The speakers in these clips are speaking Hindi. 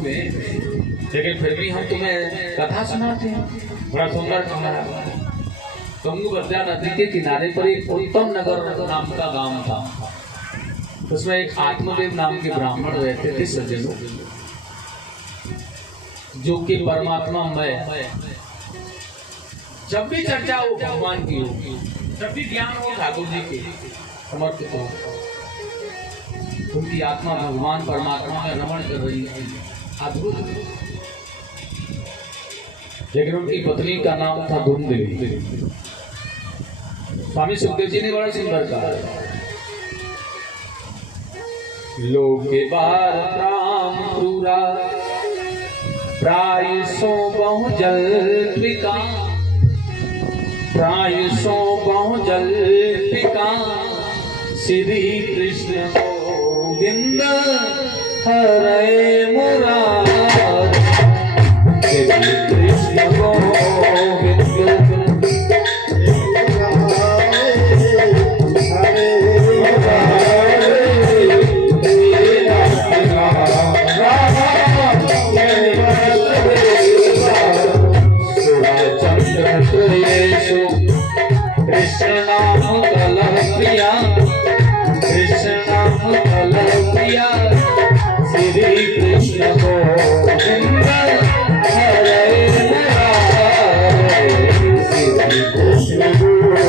में, लेकिन फिर भी हम तुम्हें कथा सुनाते हैं। बड़ा सुंदर कथा। तुंगभद्रा नदी के किनारे पर एक उत्तम नगर नाम का गांव था। उसमें एक आत्मदेव नाम के ब्राह्मण रहते थे सज्जनों, जो कि परमात्मा मय। जब भी चर्चा हो भगवान की हो, जब भी ज्ञान हो ठाकुर जी के समर्पित हो, उनकी आत्मा भगवान परमात्मा में रमण कर रही है, अद्भुत। लेकिन उनकी पत्नी का नाम था धुंधली। स्वामी सुखदेव जी ने बड़ा सुंदर कहा, लोके बार राम क्रूरा प्रायसो बहुजल त्रिका, प्रायसो बहुजल त्रिका, श्री कृष्ण गोविंद हरे मुरार, श्री कृष्ण गोविंद कृष्ण नाम कलह प्रिया, कृष्ण नाम कलह प्रिया, श्री कृष्ण गोविंद हरे मुरारे, श्री कृष्ण गोविंद हरे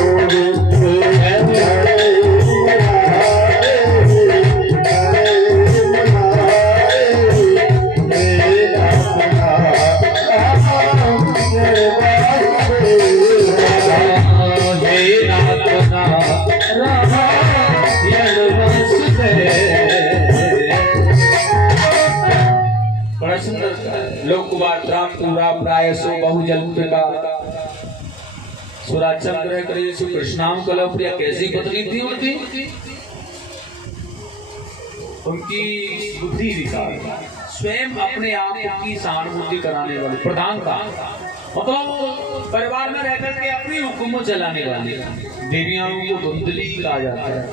प्रायसो बहुजल त्रिका, सुराचंद्र करे कृष्णाम कलह प्रिया। कैसी पत्नी थी उनकी? उनकी बुद्धि विकार, स्वयं अपने आप की सहानुभूति कराने वाली, प्रधान का मतलब परिवार में रहकर के अपनी हुक्म चलाने वाली देवियों को धुंधली कहा जाता है।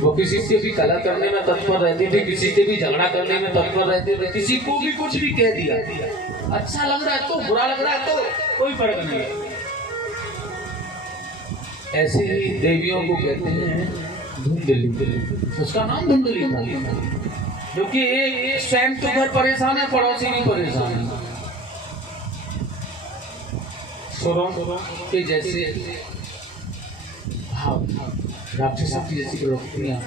वो किसी से भी कलह करने में तत्पर रहती थी, किसी से भी झगड़ा करने में तत्पर रहते थे, किसी को भी कुछ भी कह दिया, अच्छा लग रहा है तो, बुरा लग रहा है तो, कोई फर्क नहीं है। ऐसे ही देवियों को कहते हैं धुंधली। उसका नाम धुंधली था, क्योंकि स्वयं तो घर परेशान है, पड़ोसी भी परेशान है। सुरों के जैसे राक्षसों की जैसी प्रवृत्तियां,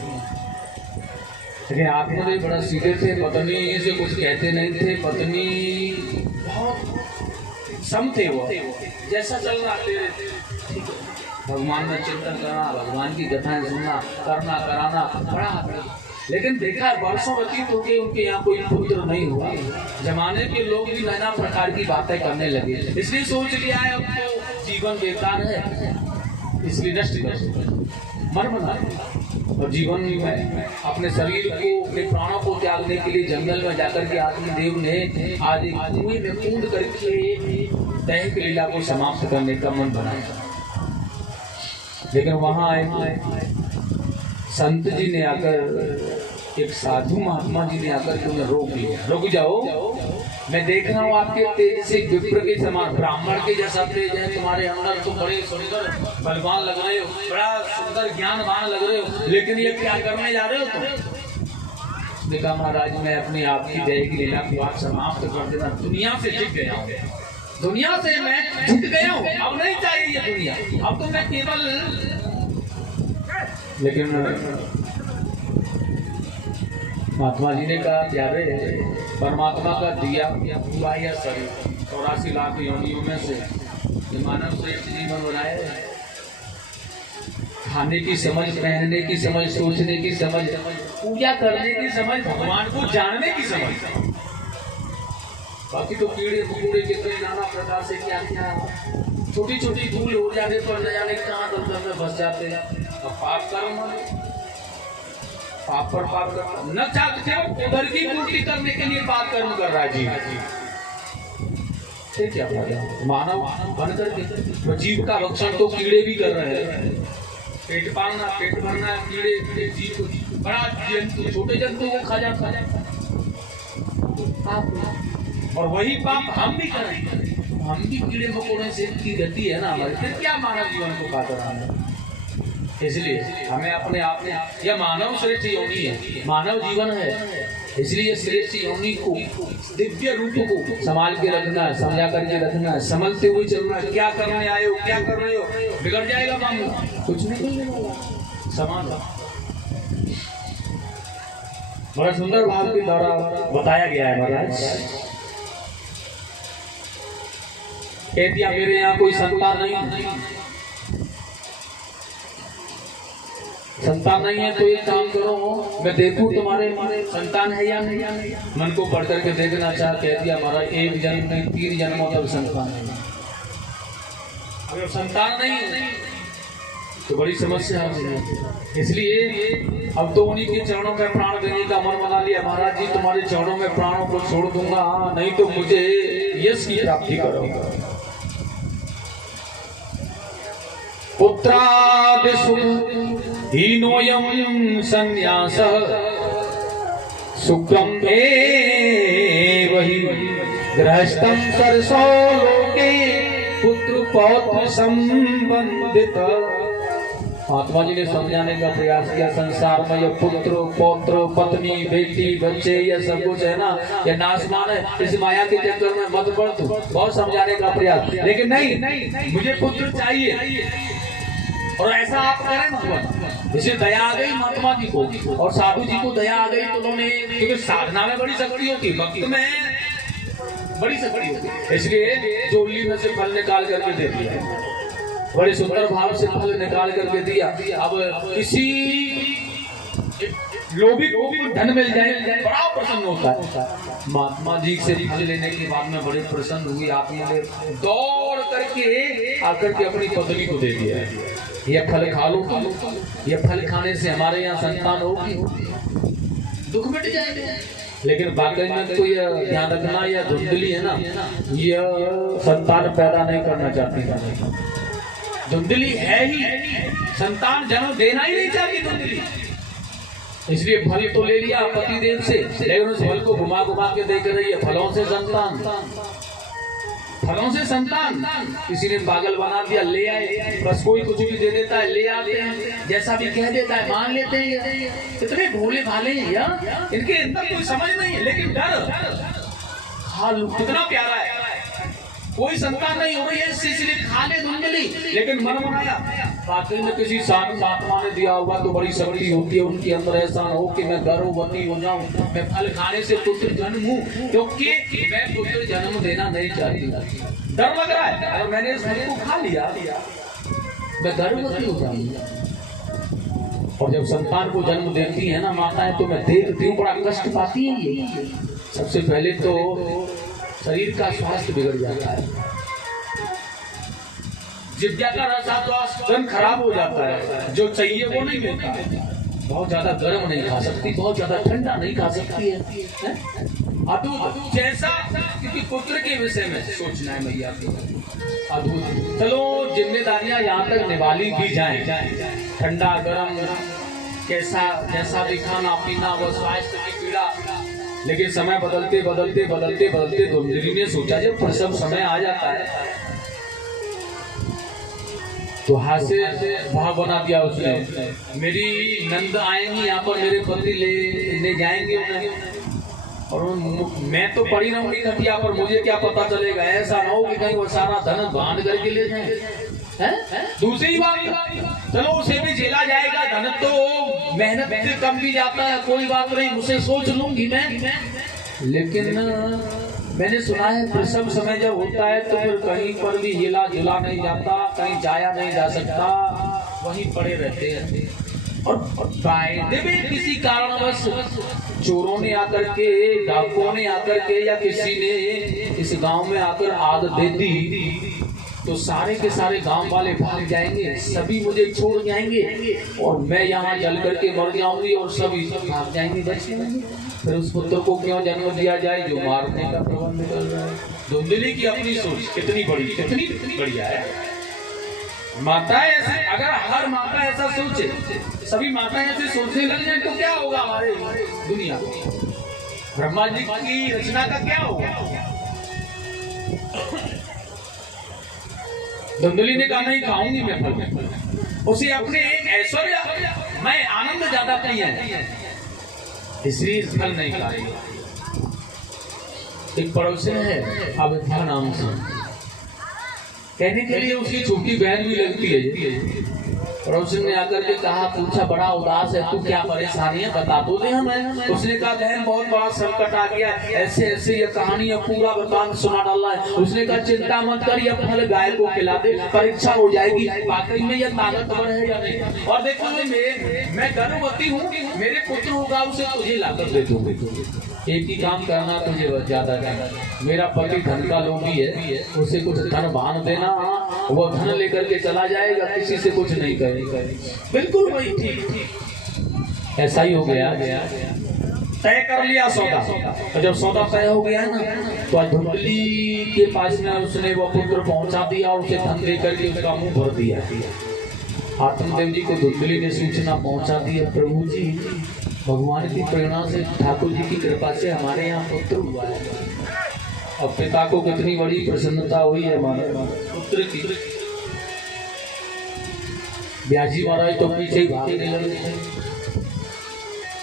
लेकिन आत्मदेव बड़ा सीधे थे। पत्नी से कुछ कहते नहीं थे, पत्नी बहुत सम थे, वो जैसा चल रहा ठीक है। भगवान में चिंतन करना, भगवान की कथाएं सुनना, करना कराना बड़ा। लेकिन देखा वर्षों व्यतीत हो गए, उनके यहाँ कोई पुत्र नहीं हुआ। जमाने के लोग भी नाना प्रकार की बातें करने लगे, इसलिए सोच लिया है अब तो जीवन बेकार है, इसलिए नष्ट कर मर बना। और जीवन में अपने शरीर को, अपने प्राणों को त्यागने के लिए जंगल में जाकर के आत्मदेव ने आज एक कुएं में कूद करके दैहिक लीला को समाप्त करने का मन बनाया। लेकिन वहां एक संत जी ने आकर, एक साधु महात्मा जी ने आकर के उन्हें रोक लिया। रुक जाओ, मैं देख रहा हूँ आपके तेज से विप्र के समान, ब्राह्मण के जैसा तेज है तुम्हारे अंदर, तुम बड़े सुंदर बलवान लग रहे हो, बड़ा सुंदर ज्ञानवान लग रहे हो, लेकिन ये क्या करने जा रहे हो तुम? देखा महाराज, मैं अपने आप की दैहिक लीला को आज समाप्त कर देना, दुनिया से जीत गया हूँ, दुनिया से मैं जीत गया हूँ, अब नहीं चाहिए ये दुनिया, अब तो मैं केवल। लेकिन महात्मा जी ने कहा, प्यारे परमात्मा का दिया हुआ यह शरीर 84 लाख योनियों में से मानव श्रेष्ठ जीवन बनाए, खाने की समझ, पहनने की समझ, सोचने की समझ, पूजा करने की समझ, भगवान को जानने की समझ। बाकी तो कीड़े मकोड़े कितने नाना प्रकार से क्या क्या, छोटी छोटी धूल हो जाने पर न जाने कहाँ दलदल में फंस जाते हैं। अब पाप कर्म, पाप पर पाप कर न चाहते हो, उधर की पूर्ति करने के लिए पाप कर्म कर रहा है जी। क्या फायदा मानव बनकर के? जीव का भक्षण तो कीड़े भी कर रहे हैं, पेट पालना, पेट भरना, कीड़े जीव को, बड़ा जंतु, छोटे जंतु को खा जाता है। आप, और वही पाप हम भी करें, हम भी कीड़े मकोड़े से की गति है ना हमारी, फिर क्या मानव जीवन को काट रहा है। इसलिए हमें अपने आप में, यह मानव श्रेष्ठ योनि है, मानव जीवन है, इसलिए श्रेष्ठ योनि को, दिव्य रूप को संभाल के रखना है, समझा करके रखना है, समझते हुए चलना है। क्या करने आए हो, क्या कर रहे हो, बिगड़ जाएगा मामला, कुछ नहीं करने वाला, समान। बड़ा सुंदर भाव के द्वारा बताया गया है महाराज। कह दिया मेरे यहाँ कोई संतान नहीं, संतान नहीं है तो एक काम करो, मैं देखूं तुम्हारे संतान है या नहीं। मन को पढ़ करके देखना चाह, कह दिया हमारा एक जन्म नहीं 3 जन्मों तक संतान है। अगर संतान नहीं तो बड़ी समस्या है। इसलिए अब तो उन्हीं के चरणों में प्राण देने का मन बना लिया, महाराज जी तुम्हारे चरणों में प्राणों को छोड़ दूंगा, नहीं तो मुझे यश की प्राप्ति करो। पुत्रादिषु हीनोऽयं संन्यासः शुक्रं एव हि गृहस्थं सरसो लोके पुत्र पौत्र संबंधित। महात्मा जी ने समझाने का प्रयास किया, संसार में ये पुत्र पौत्र पत्नी बेटी बच्चे ये सब कुछ है ना, ये नाशमान है, इस माया के चक्कर में मत पड़ तू। बहुत समझाने का प्रयास, लेकिन नहीं मुझे पुत्र चाहिए। और ऐसा आप करें भगवान, जैसे दया आ गई महात्मा जी को और साधु जी को दया आ गई तो उन्होंने, क्योंकि साधना में बड़ी शक्ति होती, भक्त में बड़ी शक्ति होती, इसलिए चोली में से फल निकाल करके दे दिया, बड़े सुंदर भाव से फल निकाल करके दिया। अब किसी लोभी को धन मिल जाए बड़ा प्रसन्न होता है। महात्मा जी से फल लेने के बाद में बड़े प्रसन्न हुई, आपने दौड़ करके आकर के अपनी पत्नी को दे दिया, यह फल खा लो, यह फल खाने से हमारे यहाँ संतान होगी, दुख मिट जाएंगे। लेकिन वाकई में तो यह ध्यान रखना, यह धुंधली है ना, यह संतान पैदा नहीं करना चाहती, धुंधली है ही, संतान जन्म देना ही नहीं चाहती धुंधली। इसलिए फल तो ले लिया पति देव से, लेकिन उस फल को घुमा घुमा के देख रही है, फलों से संतान, फलों से संतान। किसी ने पागल बना दिया, ले आए, बस कोई कुछ भी दे देता है, ले आते हैं, जैसा भी कह देता है मान लेते हैं। इतने भोले भाले हैं यार, इनके अंदर कोई समझ नहीं है, लेकिन डर हाल कितना प्यारा है। कोई संतान नहीं हो रही है इसलिए खा ले धुंधली, लेकिन मन बनाया वाकई में किसी साधु महात्मा ने दिया होगा तो बड़ी शक्ति होती है उनके अंदर, ऐसा न हो कि मैं गर्भवती हो जाऊं, मैं फल खाने से पुत्र जन्म हूं, क्योंकि मैं पुत्र जन्म देना नहीं चाहती, डर लग रहा है अगर मैंने इस फल को खा लिया मैं गर्भवती हो जाऊंगी। और जब संतान को जन्म देती है ना माताएं, तो मैं देखती हूँ बड़ा कष्ट पाती है ये। सबसे पहले तो शरीर का स्वास्थ्य बिगड़ जाता है, जिज्ञा का रसास्वादन खराब हो जाता है, जो चाहिए वो नहीं मिलता, बहुत ज्यादा गर्म नहीं खा सकती, बहुत ज्यादा ठंडा नहीं खा सकती है। अद्भुत जैसा क्योंकि पुत्र के विषय में सोचना है मैया को, अद्भुत। चलो जिम्मेदारियां यहाँ तक निभाली भी जाए, ठंडा गर्म कैसा जैसा भी खाना पीना वो स्वास्थ्य की पीड़ा, लेकिन समय बदलते बदलते बदलते बदलते धुंधली ने सोचा जब प्रसव समय आ जाता है तो हाथ से भाव बना दिया उसने, मेरी नंद आएंगी यहाँ पर, मेरे पति ले जाएंगे उन्हें, और मैं तो पड़ी रहूंगी खटिया पर, मुझे क्या पता चलेगा, ऐसा ना हो कि कहीं वो सारा धन बांध करके ले जाए। दूसरी बात, चलो उसे भी झेला जाएगा, धन तो मेहनत से कम भी जाता है, कोई बात नहीं, उसे सोच लूंगी मैं। लेकिन मैंने सुना है प्रसव समय जब होता है तो फिर कहीं पर भी हिला जुला नहीं जाता, कहीं जाया नहीं जा सकता, वहीं पड़े रहते हैं। और कायदे में किसी कारणवश चोरों ने आकर के, डाकुओं ने आकर के, या किसी ने इस गांव में आकर आग दे दी तो सारे के सारे गांव वाले भाग जाएंगे, सभी मुझे छोड़ जाएंगे और मैं यहाँ जल करके मर जाऊंगी और सभी भाग जाएंगे, बच्चे नहीं। फिर उस पुत्र को क्यों जन्म दिया जाए जो मारने का प्रबंध निकल रहा है। धुंधली की अपनी सोच कितनी बड़ी, कितनी बढ़िया है। माता ऐसे, अगर हर माता ऐसा सोचे, सभी माता ऐसे सोचने लग जाए तो क्या होगा हमारे दुनिया को। ब्रह्मा जी की रचना का क्या होगा? धुंधली ने कहा नहीं खाऊंगी मैं फल। उसे अपने ऐश्वर्य मैं आनंद ज्यादा नहीं है, इसलिए फल नहीं खाएगी। एक पड़ोसन है अवधा नाम से, कहने के लिए उसकी छोटी बहन भी लगती है। पड़ोसन ने आकर के कहा, पूछा बड़ा उदास है तू, क्या परेशानी है बता तो दे हमें। उसने कहा बहन बहुत बड़ा संकट आ गया, ऐसे ऐसे ये कहानी है पूरा वृतांत सुना डाला है। उसने कहा चिंता मत कर, ये फल गाय को खिला दे, परीक्षा हो जाएगी वाकई में ये ताकतवर है या नहीं। और देखो मैं गर्भवती हूँ, मेरे पुत्र होगा उसे तुझे लाकर दे दूंगी। एक ही काम करना तुझे ज्यादा करना, मेरा पति धन का लोभी है, उसे कुछ धन बांध देना, वो धन लेकर के चला जाएगा, किसी से कुछ नहीं करेगा। बिल्कुल वही ठीक ऐसा ही हो गया। तय कर लिया सौदा, और जब सौदा तय हो गया ना तो धुंधली के पास में उसने वो पुत्र पहुंचा दिया, उसे धन देकर के उसका मुंह भर दिया। आत्मदेव जी को धुंधली ने सूचना पहुंचा दी, प्रभु जी भगवान की प्रेरणा से, ठाकुर जी की कृपा से हमारे यहाँ पुत्र हुआ है। अब पिता को कितनी बड़ी प्रसन्नता हुई है हमारे पुत्र की। ब्याजी महाराज तो पीछे ही भागने लगे।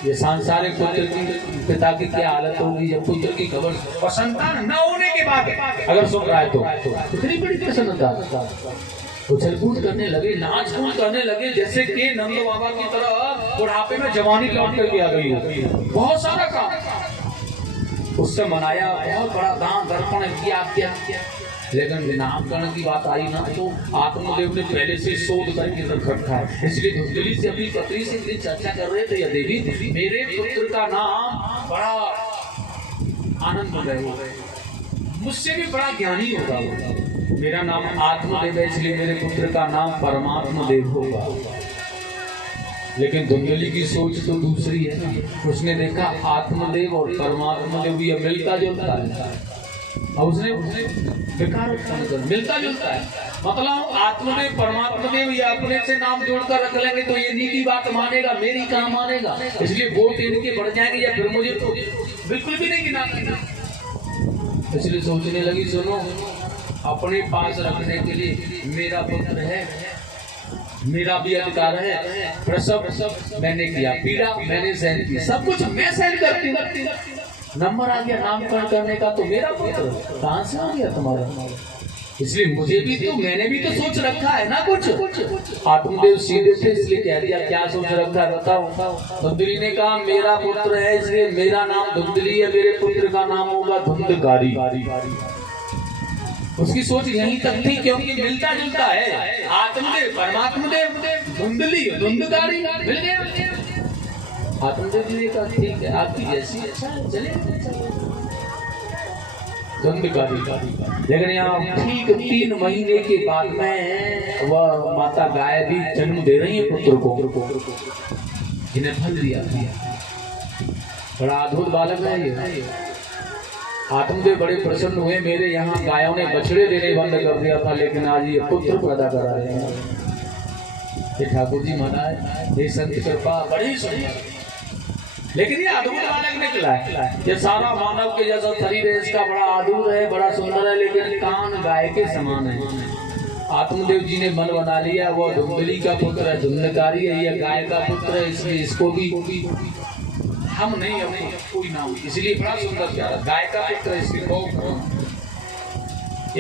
ये सांसारिक पुत्र की पिता की क्या हालत होगी जब पुत्र की खबर और संतान न होने के बाद अगर सुन रहा है तो कितनी बड़ी प्रसन्नता। उछल कूद करने लगे, नाच कूद करने लगे, जैसे कि नंद बाबा की तरह बुढ़ापे में जवानी लौट करके आ गई हो। बहुत सारा काम उससे मनाया, बहुत बड़ा दान दर्पण किया, लेकिन नामकरण की बात आई ना तो आत्मदेव ने पहले से शोध करके रख रखा है। इसलिए धुंधली से अपनी पत्नी से इतनी चर्चा कर रहे थे, या देवी मेरे पुत्र का नाम बड़ा आनंदमय होगा, मुझसे भी बड़ा ज्ञानी होगा। मेरा नाम आत्मदेव है, इसलिए मेरे पुत्र का नाम परमात्मा देव होगा। लेकिन धुंधली की सोच तो दूसरी है। उसने देखा आत्मदेव और परमात्मा देव ये मिलता जुलता है, और उसने बेकार मिलता जुलता है, मतलब आत्मदेव परमात्मा देव ये अपने से नाम जोड़कर रख लेंगे तो ये नीति बात मानेगा, मेरी कहाँ मानेगा। इसलिए वोट इनके बढ़ जाएंगे या फिर मुझे तो बिल्कुल भी नहीं गिना। इसलिए सोचने लगी, सुनो अपने पास रखने के लिए मेरा पुत्र है, मेरा भी अधिकार है, प्रसव मैंने किया, पीड़ा मैंने सहन की, सब कुछ मैं सहन करती। नंबर आ गया नामकरण करने का तो मेरा पुत्र कहां से आ गया तुम्हारा। इसलिए मुझे भी तो, मैंने भी तो सोच रखा है ना कुछ। आत्मदेव सीधे से इसलिए कह दिया, क्या सोच रखा है बताओ। धुंधली ने कहा मेरा पुत्र है इसलिए मेरा नाम धुंधली है, मेरे पुत्र का नाम होगा धुंधकारी। उसकी सोच यहीं तक थी क्योंकि मिलता जुलता है, आत्मदेव परमात्मा देव, धुंधली धुंधकारी मिल गए। आत्मदेव जी ने कहा ठीक है आपकी जैसी अच्छा है चले। धुंधकारी। लेकिन यहाँ ठीक 3 महीने के बाद में वह माता गाय भी जन्म दे रही है पुत्र को, जिन्हें फल दिया। बड़ा अद्भुत बालक है ये। आत्मदेव बड़े प्रसन्न हुए, मेरे यहाँ गायों ने बछड़े देने बंद कर दिया था, लेकिन आज ये पुत्र पैदा करा रहे हैं। ठाकुर जी महाराज ये संत कृपा बड़ी सुंदर, लेकिन ये अद्भुत बालक निकला है। ये सारा मानव के जैसा शरीर है इसका, बड़ा अद्भुत है, बड़ा सुंदर है, लेकिन कान गाय के समान है। आत्मदेव जी ने मन बना लिया वो धुंधली का पुत्र है, धुंधकारी है, यह गाय का पुत्र है, इसलिए इसको भी हम नहीं अपने कोई नाम, इसलिए बड़ा सुंदर प्यारा गाय का पुत्र है। इसकी गौकर्ण,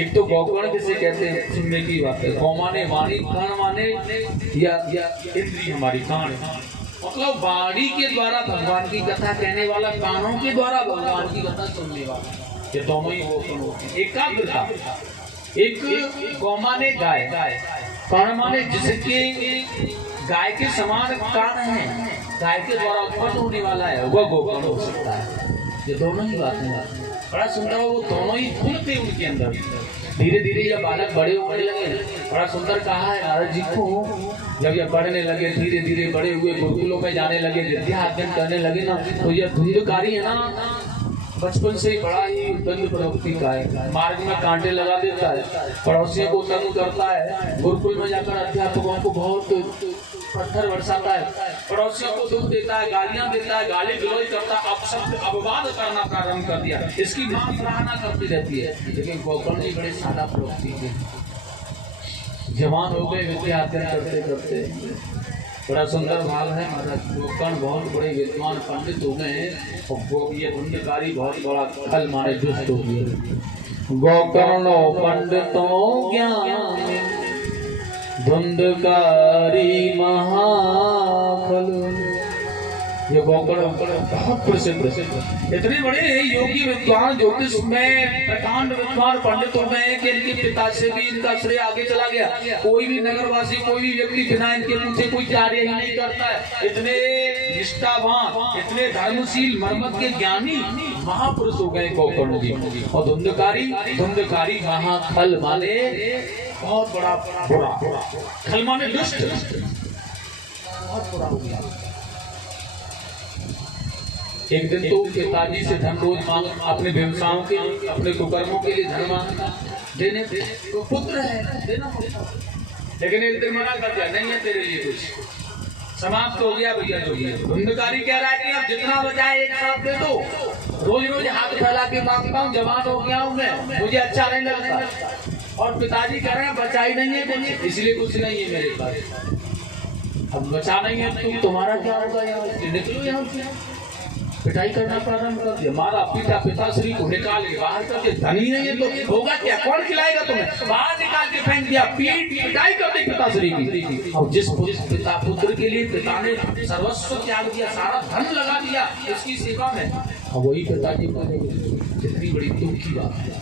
एक तो गौकर्ण किसे कहते हैं सुनने की बात है, गौ माने वाणी, कर्ण माने या इंद्री हमारी कान, मतलब वाणी के द्वारा भगवान की कथा कहने वाला, कानों के द्वारा भगवान की कथा सुनने वाला, ये दोनों ही गौकर्ण होते हैं। एकाग्रता, एक गौ माने गाय, कर्ण माने जिसके गाय के समान कान है, गाय के द्वारा उत्पन्न होने वाला है, वह गोकर्ण हो सकता है। ये दोनों ही बातें बड़ा सुंदर, वो दोनों ही गुण थे उनके अंदर। धीरे धीरे ये बालक बड़े होने लगे, बड़ा सुंदर कहा है नारद जी को। जब ये पढ़ने लगे, धीरे धीरे बड़े हुए, गुरुकुलों में जाने लगे, विद्या अध्ययन करने लगे ना, तो ये धुंधकारी है ना, बचपन से ही बड़ा ही दंड प्रवृत्ति का है, मार्ग में कांटे लगा देता है, पड़ोसियों को तंग करता है, गुरुकुल में जाकर अध्यापकों को बहुत पत्थर बरसाता है, पड़ोसियों को दुख देता है, गालियां देता है, गाली गलौज करता है, अपशब्द अपवाद करना प्रारंभ कर दिया, इसकी मां सराहना करती रहती है। लेकिन गोकर्ण जी बड़े सादा प्रवृत्ति के, जवान हो गए विद्या अध्ययन करते करते। बड़ा सुंदर भाव है महाराज। गोकर्ण बहुत बड़े विद्वान पंडित हो गए हैं और ये धुंधकारी बहुत बड़ा खल मारे दुष्ट हो गए। गोकर्ण पंडितों ज्ञान धुंधकारी महाखल, ये गोकर्ण बहुत प्रसिद्ध इतने बड़े योगी विद्वान ज्योतिष में प्रकांड विद्वान पंडित हो गए कि इनके पिता से भी इनका श्रेय आगे चला गया। कोई भी नगरवासी कोई भी व्यक्ति बिना इनके पीछे कोई कार्य ही नहीं करता है। इतने निष्ठावान इतने धर्मशील मर्मत के ज्ञानी महापुरुष हो गए गोकर्ण जी। और धुंधकारी महाखल माने बहुत बड़ा बुरा, खल माने दुष्ट, बहुत बुरा हो गया। एक दिन तो पिताजी से धन रोज मांग, अपने व्यवसायों के लिए अपने कुकर्मों के लिए धन मांगना देने तो पुत्र है देना, लेकिन एक दिन मना कर दिया, नहीं है तेरे लिए कुछ, समाप्त हो गया भैया जो भी। धुंधकारी कह रहा है कि अब जितना बचाए एक साथ दे दो, रोज रोज हाथ फैला के मांगता हूँ, जवान हो गया हूँ मैं, मुझे अच्छा नहीं लगता। और पिताजी कह रहे हैं बचाई नहीं है कुछ, इसलिए कुछ नहीं है मेरे पास। अब बचा नहीं है तो तुम्हारा क्या होगा, यहाँ निकलो यहाँ से। पिटाई करना प्रारंभ कर दिया, मारा पीटा, पिताश्री को निकाल के बाहर कर दिया। धनी नहीं है तो होगा क्या, कौन खिलाएगा तुम्हें, बाहर निकाल के फेंक दिया, पिटाई कर दी पिताश्री की। और जिस पिता पुत्र के लिए पिता ने सर्वस्व त्याग दिया, सारा धन लगा दिया इसकी सेवा में, और वही पिताजी को कितनी बड़ी दुख की बात है।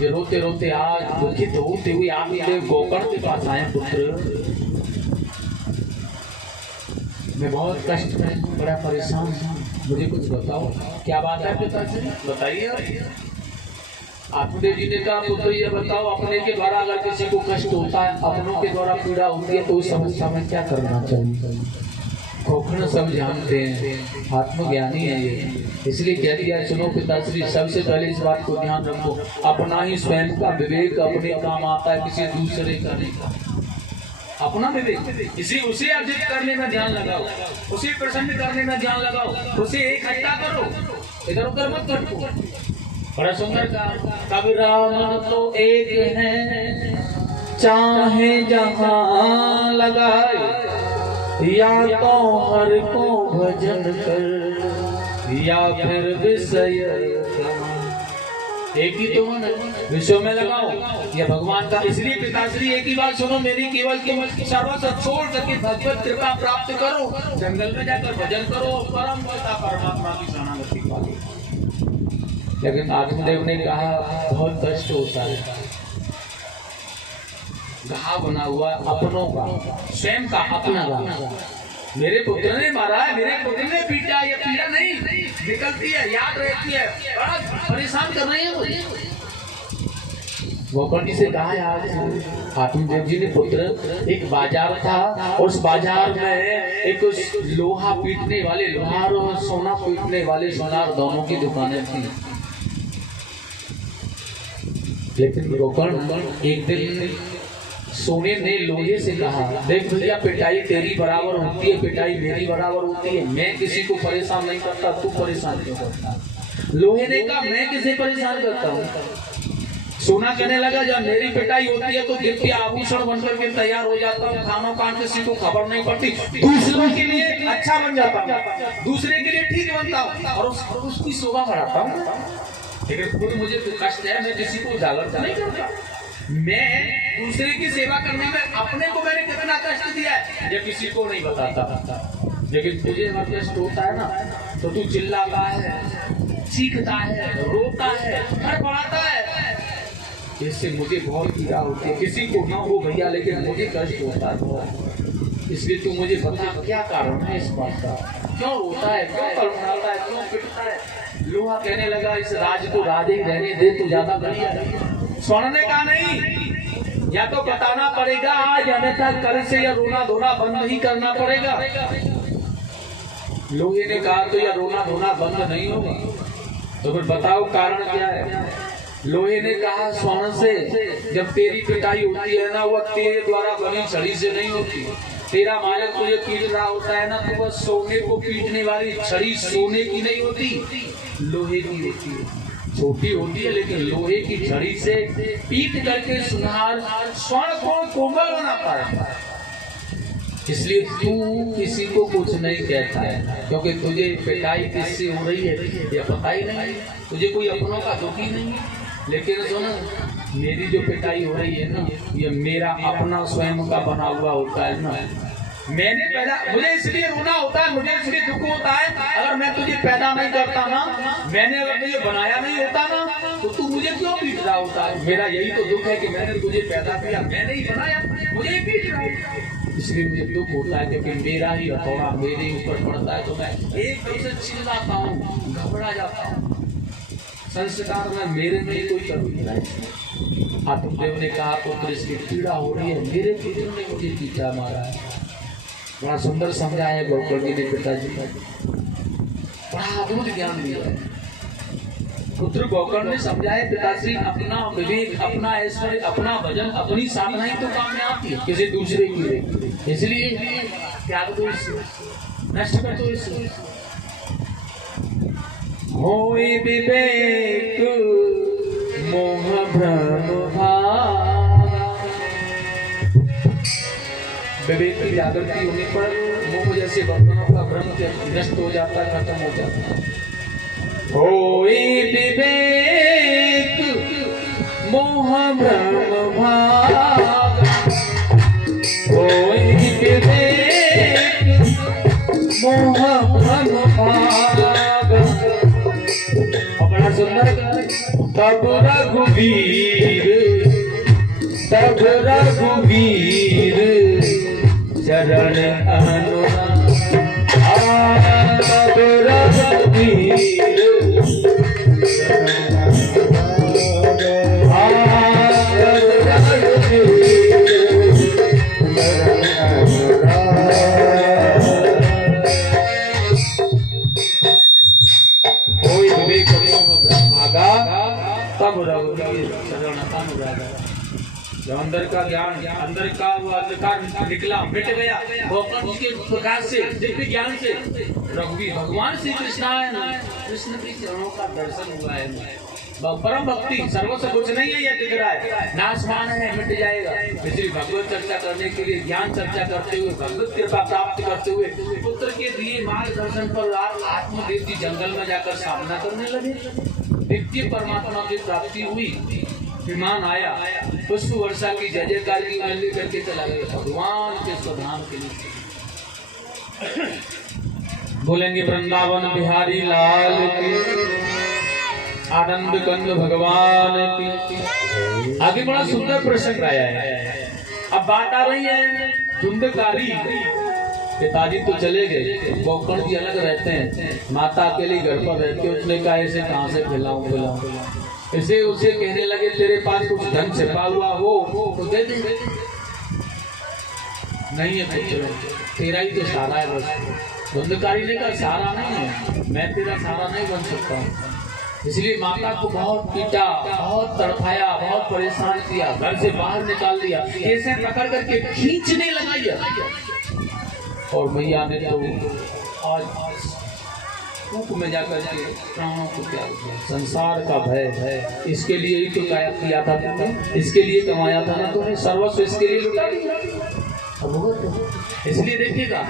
ये रोते रोते आज दुखित होते हुए आप गोकर्ण के पास आए, पुत्र मैं बहुत कष्ट में बड़ा परेशान हूँ, मुझे कुछ बताओ क्या बात है पिताजी, बताइए। आत्मदेव जी ने कहा पुत्र ये बताओ, अपने के द्वारा अगर किसी को कष्ट होता है, अपनों के द्वारा पीड़ा होती है, तो उस समस्या में क्या करना चाहिए। गोकर्ण सब जानते हैं, आत्मज्ञानी है ये, इसलिए कह दिया सुनो पिताश्री, सबसे पहले इस बात को ध्यान रखो, अपना ही स्वयं का विवेक अपने काम आता है, किसी दूसरे का नहीं। अपना विवेक इसी उसे अर्जित करने में ध्यान लगाओ, उसे प्रसन्न करने में ध्यान लगाओ, उसे इकट्ठा करो, इधर उधर मत करो। बड़ा सुंदर कबीरा मन तो एक है, चाहे जहां लगाए, या तो हर को भजन कर, या फिर विषय एक ही तो मन विषय में लगाओ या भगवान का। इसलिए पिताश्री एक ही बात सुनो मेरी, केवल सर्वस्व छोड़ करके भगवत कृपा प्राप्त करो, जंगल में जाकर भजन करो, परम पिता परमात्मा की शरणागति पालो। लेकिन आत्मदेव ने कहा बहुत कष्ट होता है, घाव बना हुआ अपनों का, स्वयं का अपना घाव। मेरे पुत्र ने मारा है, मेरे पुत्र ने पीटा, ये पीड़ा नहीं निकलती है, याद रहती है, बड़ा परेशान कर रही है मुझे। गोकर्ण जी से कहा आज आत्मदेव जी ने पुत्र, एक बाजार था और उस बाजार में एक लोहा पीटने वाले लोहार और सोना पीटने वाले सोनार दोनों की दुकानें थी। लेकिन गोकर्ण एक दिन सोने ने लोहे से कहा, देख भैया पिटाई तेरी बराबर होती है, पिटाई मेरी बराबर होती है, मैं किसी को परेशान नहीं करता, तू परेशान क्यों करता। लोहे ने कहा मैं किसे परेशान करता हूँ। सोना कहने लगा जब मेरी पिटाई होती है तो दिव्य आभूषण बनकर के तैयार हो जाता हूँ, खानों कान किसी को खबर नहीं पड़ती, दूसरों के लिए अच्छा बन जाता हूँ, दूसरे के लिए ठीक बनता हूँ और उसकी शोभा बढ़ाता हूँ। लेकिन खुद मुझे तो कष्ट है, मैं किसी को जागरूक नहीं करता। मैं दूसरे की सेवा करने में अपने को मैंने कितना कष्ट दिया है ये किसी को नहीं बताता। लेकिन तुझे अगर कष्ट होता है ना तो तू चिल्लाता है, चीखता है, रोता है, हड़बड़ाता है, इससे मुझे बहुत पीड़ा होती है। किसी को ना हो भैया लेकिन मुझे कष्ट होता है, इसलिए तू मुझे बता क्या कारण है इस बात का, क्यों रोता है, क्यों तड़पड़ाता है, क्यों पिटता है। लोहा कहने लगा इस राज को राज ही रहने दे, तू ज्यादा बढ़िया नहीं। स्वर्ण का नहीं, या तो बताना पड़ेगा आज, अन्यथा कल से या रोना धोना बंद ही करना पड़ेगा। लोहे ने कहा तो या रोना धोना बंद नहीं होगा, तो फिर बताओ कारण क्या है? लोहे ने कहा स्वर्ण से, जब तेरी पिटाई होती है ना, वह तेरे द्वारा बनी छड़ी से नहीं होती। तेरा मालिक तुझे पीट रहा होता है ना, तो वह सोने को पीटने वाली छड़ी सोने की नहीं होती, लोहे की होती है। छोटी होती है लेकिन लोहे की छड़ी से पीट करके सुनार स्वर्ण को कोमल बनाता है। इसलिए तू किसी को कुछ नहीं कहता है, क्योंकि तुझे पिटाई किससे हो रही है ये पता ही नहीं, तुझे कोई अपनों का दुख ही नहीं। लेकिन सुनो, मेरी जो पिटाई हो रही है ना, ये मेरा अपना स्वयं का बना हुआ होता है ना। मैंने पैदा, मुझे इसलिए रोना होता है, मुझे इसलिए दुख होता है। अगर मैं तुझे पैदा नहीं करता ना, मैंने अगर तुझे बनाया नहीं होता ना, तो तू मुझे क्यों पीट रहा होता है? मेरा यही तो दुख है कि मैंने तुझे पैदा किया, मैंने ही बनाया, मुझे ही पीट रहा है। इसलिए मुझे दुख होता है, क्योंकि मेरा ही हथौड़ा मेरे ऊपर पड़ता है, तो मैं एकदम से चिल्लाता हूँ, घबरा जाता हूँ। संस्कार में मेरे में कोई कमी नहीं। आत्मदेव ने कहा पुत्र इसकी पीड़ा हो रही है, मेरे पुत्र ने मुझे पीछा मारा है। बड़ा सुंदर समझा है गोकुल जी ने पिताजी का, बड़ा अद्भुत ज्ञान दिया है। पुत्र गोकर्ण ने समझाए पिताश्री अपना विवेक, अपना ऐश्वर्य, अपना भजन, अपनी साधना ही तो काम में आती है, किसी दूसरे की। इसलिए त्याग दो इसे, नष्ट कर दो इसे। होए विवेक मोह भ्रम भागा, विवेक की जागृति होने पर मोह जैसे बंधनों का भ्रम नष्ट हो जाता है, खत्म हो जाता है। होए विवेक मोह भ्रम भागा, होए विवेक मोह भ्रम भागा। बड़ा सुंदर, तब रघुवीर, तब रघुवीर चरण अनुराग, तब रघुवीर अंदर का ज्ञान, अंदर का वो अंधकार निकला, मिट गया गोकर्ण के प्रकाश से, दिव्य ज्ञान से। रघुवीर भगवान श्री कृष्ण आए ना, कृष्ण के चरणों का दर्शन हुआ है। परम भक्ति सर्वस्व कुछ नहीं है, ये दिख रहा है, नाशमान है, मिट जाएगा। इसलिए भगवत चर्चा करने के लिए, ज्ञान चर्चा करते हुए, भगवत कृपा प्राप्त करते हुए, पुत्र के दिए मार्गदर्शन पर आत्मदेव जी जंगल में जाकर सामना करने लगे। दिव्य परमात्मा की प्राप्ति हुई, विमान आया, पुष्प वर्षा की जय जयकार की मंडली करके चला गया भगवान के स्वधाम के लिए। बोलेंगे वृंदावन बिहारी लाल की, आनंद कंद भगवान की। आगे बड़ा सुंदर प्रसंग आया है। अब बात आ रही है धुंधकारी। पिताजी तो चले गए, गोकर्ण जी अलग रहते हैं, माता अकेली घर पर रहती है। उसने कहा ऐसे कहाँ से खिलाऊं, इसे उसे कहने लगे तेरे पास कुछ धन छिपा हुआ हो तो दे दे। नहीं है पुत्र, तेरा ही तो सहारा है बस। धुंधकारी ने कहा सहारा नहीं है, मैं तेरा सहारा नहीं बन सकता हूँ। इसलिए माता को बहुत पीटा, बहुत तड़पाया, बहुत परेशान किया, घर से बाहर निकाल दिया, ऐसे पकड़ करके खींचने लगाया। और मैया ने तो आज कूप में जाकर के प्राणों को त्याग दिया। संसार का भय है, इसके लिए ही तो किया था तुमने, इसके लिए कमाया था ना तुमने, सर्वस्व इसके लिए लुटा दिया। इसलिए देखिएगा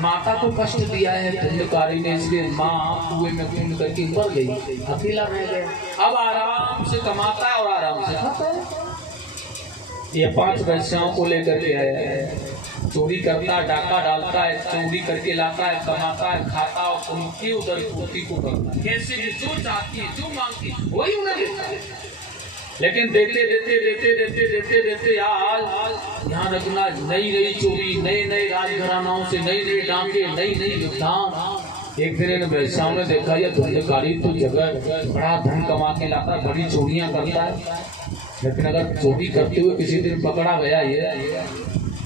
माता को कष्ट दिया है धुंधकारी ने, इसलिए माँ कुएं में कूद करके मर गई, अकेला रह गया। अब आराम से कमाता है और आराम से खाता है। ये 5 वैश्याओं को लेकर के आया है, चोरी करता है, डाका डालता है, चोरी करके लाता है, कमाता है, खाता है, उनकी उधर पूर्ति को करता है। कैसे भी जो चाहती है, जो मांगती है, वही उन्हें देता है। लेकिन देते देते देते देते देते देते आज यहाँ रखना, नई नई चोरी, नए नए राजघरानाओं से नई नई डांगे, नई नई युद्धान। एक दिन इन वैश्याओं ने देखा यह धुंधकारी तो जगह बड़ा धन कमा के लाता है, बड़ी चोरियां करता है, लेकिन अगर चोरी करते हुए किसी दिन पकड़ा गया ये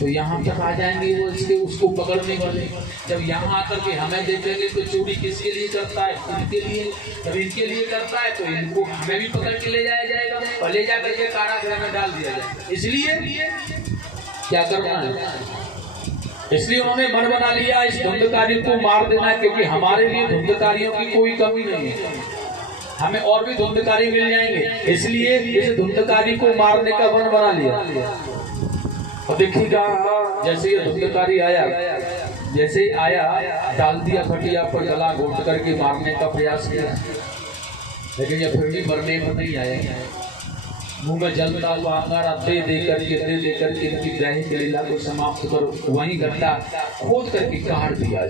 तो यहाँ तक आ जाएंगे वो इसके उसको पकड़ने वाले। जब यहाँ आकर के हमें देखेंगे तो चोरी किसके लिए करता है, उनके लिए। जब इनके लिए करता है तो इनको हमें भी पकड़ के ले जाया जाएगा और ले जाकर के कारागृह में डाल दिया जाएगा। इसलिए क्या करना है, इसलिए उन्होंने मन बना लिया इस धुंधकारी को मार देना, क्योंकि हमारे लिए धुंधकारियों की कोई कमी नहीं है, हमें और भी धुंधकारी मिल जाएंगे। इसलिए इस धुंधकारी को मारने का मन बना लिया। और देखिएगा जैसे ये धुंधकारी आया, जैसे ही आया डाल दिया खटिया पर, गला घोट करके मारने का प्रयास किया, लेकिन ये फिर भी मरने को नहीं आया। मुंह में जलता हुआ अंगारा दे दे करके इनकी ग्रह की लीला को समाप्त करो। वहीं गड्ढा खोद करके काट दिया।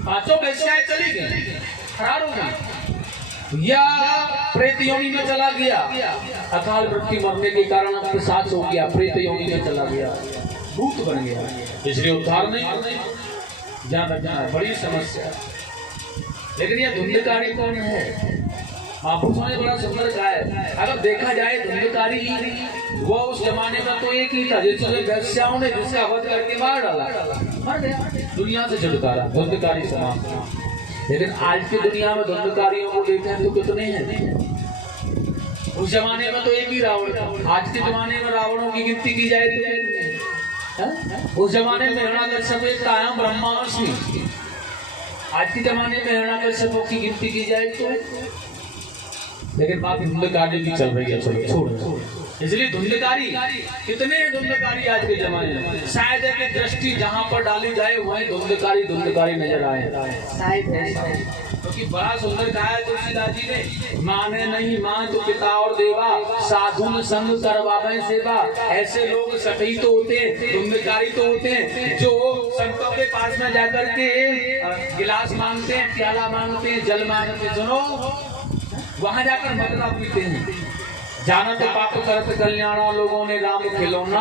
पांचों वेश्याएं चली गई, फरार हो गई, या प्रेत योनि में चला गया। अकाल मृत्यु मरने के कारण पिशाच हो गया, प्रेत योनि में चला गया, भूत बन गया। इसलिए उद्धार नहीं, ध्यान रखना, बड़ी समस्या। लेकिन ये धुंधकारी कौन है? महापुरुषों ने बड़ा सुंदर कहा है। अगर देखा जाए धुंधकारी वो उस जमाने में तो एक ही था, जिसने वेश्याओं ने जिसका वध करके मार डाला, मर गया, दुनिया से छुटकारा, धुंधकारी समाप्त। लेकिन आज की दुनिया में धुंधकारियों को देखें तो कितने हैं? उस जमाने में तो एक ही रावण था, आज के जमाने में रावणों की गिनती की जाए तो उस जमाने में हिरण्याकश्यप था ब्रह्मास्मि, आज के जमाने में हिरण्याकश्यपों की गिनती की जाए तो। लेकिन बात धुंधकारी भी चल रही है, चलो छोड़। इसलिए धुंधकारी कितने धुंधकारी आज के जमाने में, शायद है कि दृष्टि जहाँ पर डाली जाए वहीं धुंधकारी नजर आए, शायद। क्योंकि बड़ा सुंदर कहा है तुलसीदास जी ने, माने नहीं मान तो पिता और देवा, साधु संग करवावे सेवा। ऐसे लोग सटी तो होते हैं, धुंधकारी तो होते हैं, जो संतों के पास में जाकर के गिलास मांगते हैं, प्याला मांगते हैं, जल मांगते हैं, सुनो वहां जाकर मदरा पीते हैं। जाना तो पाप करत कल्याणा, लोगों ने राम खिलौना।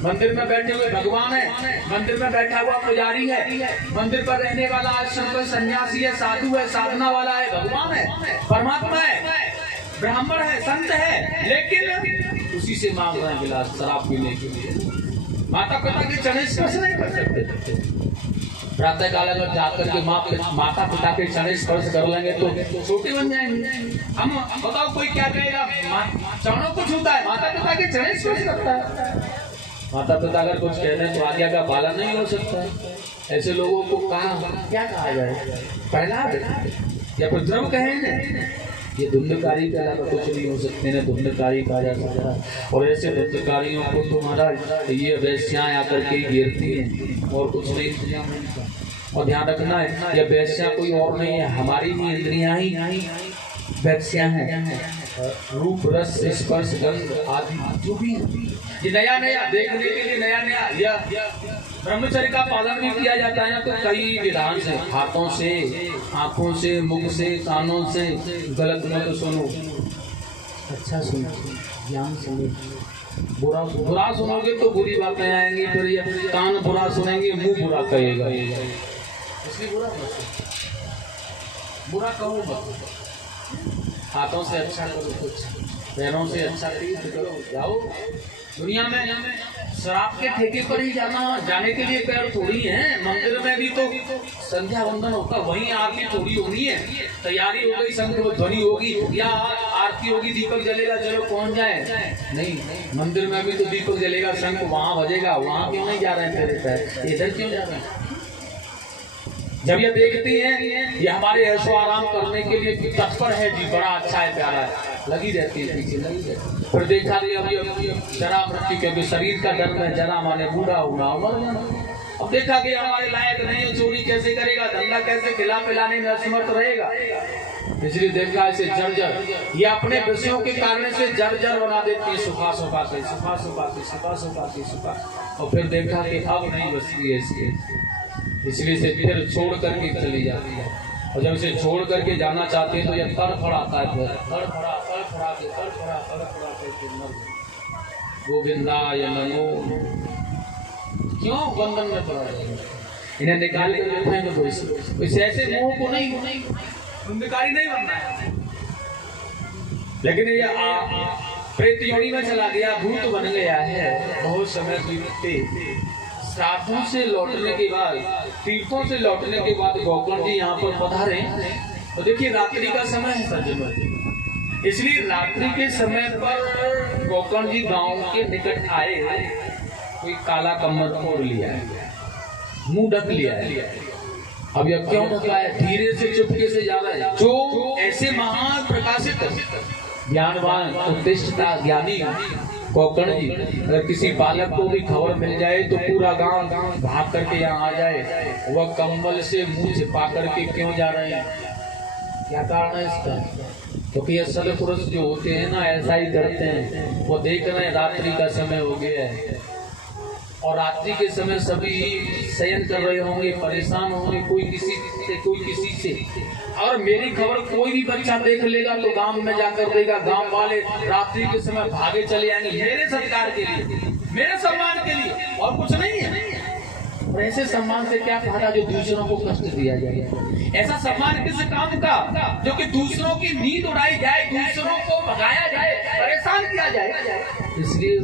मंदिर में बैठे हुए भगवान है, मंदिर में बैठा हुआ पुजारी है, मंदिर पर रहने वाला आश्रम पर सन्यासी है, साधु है, साधना वाला है, भगवान है, परमात्मा है, ब्राह्मण है, संत है, लेकिन उसी से मांग रहे हैं गिलास शराब पीने के लिए। माता पिता के चरण स्पर्श नहीं कर सकते। प्रातः काल अगर जाकर के माता पिता के चरण स्पर्श कर लेंगे तो छोटे बन जाएंगे। हम बताओ कोई क्या कहेगा, चरणों को छूता है, माता पिता के चरण स्पर्श करता है। माता पिता अगर कुछ कह दें तो आज्ञा का पालन नहीं हो सकता। ऐसे लोगों को क्या कहा जाए, पहला या फिर द्रव कहें। ये धुंधकारी के अलावा कुछ नहीं हो सकते ना, धुंधकारी कहा जा सकता है। और ऐसे धुंधकारियों को तो महाराज ये वेश्याएं आकर के घेरती हैं और कुछ नहीं इंतजाम है। और ध्यान रखना है, ये वेश्या कोई और नहीं है, हमारी ही इंद्रियां ही वेश्या हैं। रूप रस स्पर्श गंध आदि जो भी ये नया देखने के लिए नया या ब्रह्मचर्य का पालन भी किया जाता है ना, तो कई विधान से, हाथों से, आंखों से, मुख से, कानों से। गलत मत सुनो, अच्छा सुनो, ज्ञान सुनो। बुरा सुनोगे तो बुरी बातें आएंगी, फिर ये कान बुरा सुनेंगे, मुंह बुरा कहेगा, इसलिए बुरा कहो मत। हाथों से अच्छा करो कुछ, पैरों से अच्छा तीर्थ करो, जाओ। दुनिया में शराब के ठेके पर ही जाने के लिए पैर थोड़ी है। मंदिर में भी तो संध्या वंदन होता, वहीं आरती थोड़ी होनी है, तैयारी हो गई, शंख ध्वनि होगी या आरती होगी, दीपक जलेगा, चलो पहुंच जाए। नहीं, मंदिर में भी तो दीपक जलेगा, शंख वहां बजेगा, वहां क्यों नहीं जा रहे हैं तेरे पैर, इधर क्यों जा रहे हैं? जब ये देखती हैं ये हमारे ऐशो आराम करने के लिए तत्पर है जी, बड़ा अच्छा है, प्यारा है, लगी रहती है पीछे, लगी रहती है। फिर देखा जरा मृत्यु, क्योंकि शरीर का धर्म है, जरा माने बूढ़ा होना, मर जाना। अब देखा कि हमारे लायक नहीं है, चोरी कैसे करेगा, धंधा कैसे खिला पिलाने में असमर्थ रहेगा, इसलिए देखा इसे जर्जर, ये अपने विषयों के कारण से जर्जर बना देती है, सुखा सुखा। और फिर देखा कि अब नहीं बचती है इसके, इसलिए से फिर छोड़ करके चली जाती है। और जब इसे छोड़ करके जाना चाहते हैं तो यह तड़फड़ाता है, गोविंदाय नमो। क्यों बंधन में पड़ा है, इन्हें निकाल कर तो इसे ऐसे मुंह को नहीं, धुंधकारी नहीं बनना है। लेकिन ये प्रेत योनि में चला गया, भूत बन गया है। बहुत समय बीतते, श्राद्धों से लौटने के बाद, तीर्थों से लौटने के बाद गोकर्ण जी यहाँ पर पधारे। तो देखिए रात्रि का समय है सज्जनों, इसलिए रात्रि के समय पर गोकर्ण जी गांव के निकट आए। कोई काला कम्बल ओढ़ लिया है, मुंह ढक लिया है। अब यह क्यों ढका है? धीरे से चुपके से जा रहा है। जो ऐसे महान प्रकाशित ज्ञानवान उत्कृष्टता ज्ञानी गोकर्ण जी, अगर किसी बालक को भी खबर मिल जाए तो पूरा गांव भाग करके यहाँ आ जाए। वह कंबल से मुंह छिपा करके क्यों जा रहे हैं? क्या कारण है इसका? क्योंकि ये सदपुरुष जो होते हैं ना, ऐसा ही करते हैं। वो देख रहे हैं रात्रि का समय हो गया है और रात्रि के समय सभी शयन कर रहे होंगे, परेशान होंगे, कोई किसी से। और मेरी खबर कोई भी बच्चा देख लेगा तो गांव में जाकर देगा। गांव वाले रात्रि के समय भागे चले आएंगे मेरे सत्कार के लिए, मेरे सम्मान के लिए, और कुछ नहीं है। और ऐसे सम्मान से क्या फायदा जो दूसरों को कष्ट दिया जाए? ऐसा सम्मान किस काम का जो कि दूसरों की नींद उड़ाई जाए, दूसरों को भगाया जाए, परेशान किया जाए। इसलिए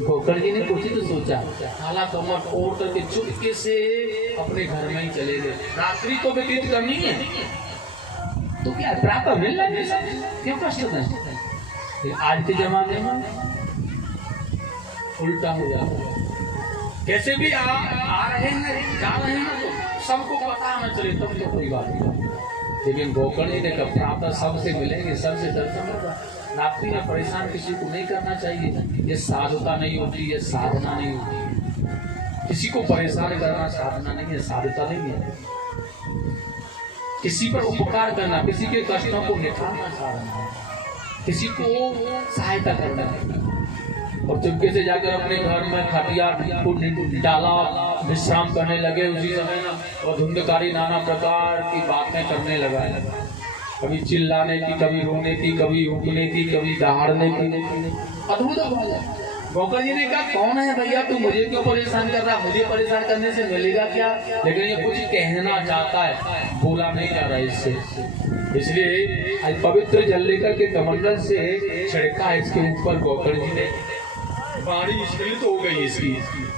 गोकर्ण जी ने कुछ ही तो सोचा, काला कमर ओढ़ करके चुपके से अपने घर में ही चले गए। रात्रि को व्यतीत करनी है तो क्या प्रातः मिल रहा है, क्यों कष्ट दें? आज के जमाने में उल्टा हो जाता है। कैसे भी आ रहे हैं, जा रहे हैं, तो सबको पता न चले तब तो कोई बात नहीं। लेकिन गोकर्ण जी ने कहा प्रातः सबसे मिलेंगे, सबसे दर्शन होगा। रात्रि में परेशान किसी को नहीं करना चाहिए। ये साधुता नहीं होती, ये साधना नहीं होती। किसी को परेशान करना साधना नहीं है, साधुता नहीं है। किसी पर उपकार करना, किसी के कष्टों को निकालना साधना है, किसी को सहायता करना है। और चुपके से जाकर अपने घर में खटिया को डाला, विश्राम करने लगे। उसी समय ना और धुंधकारी नाना प्रकार की बातें करने लगा। कभी चिल्लाने की, कभी रोने की, कभी उगने की, कभी दहाड़ने की। अद्भुत गोकर्ण जी ने कहा कौन है भैया तू, मुझे क्यों परेशान कर रहा? मुझे परेशान करने से मिलेगा क्या? लेकिन ये कुछ कहना चाहता है, बोला नहीं जा रहा इससे। इसलिए आज पवित्र जल लेकर के कमंडल से छिड़का इसके ऊपर गोकर्ण जी ने। वाणी स्खलित हो गई इसकी।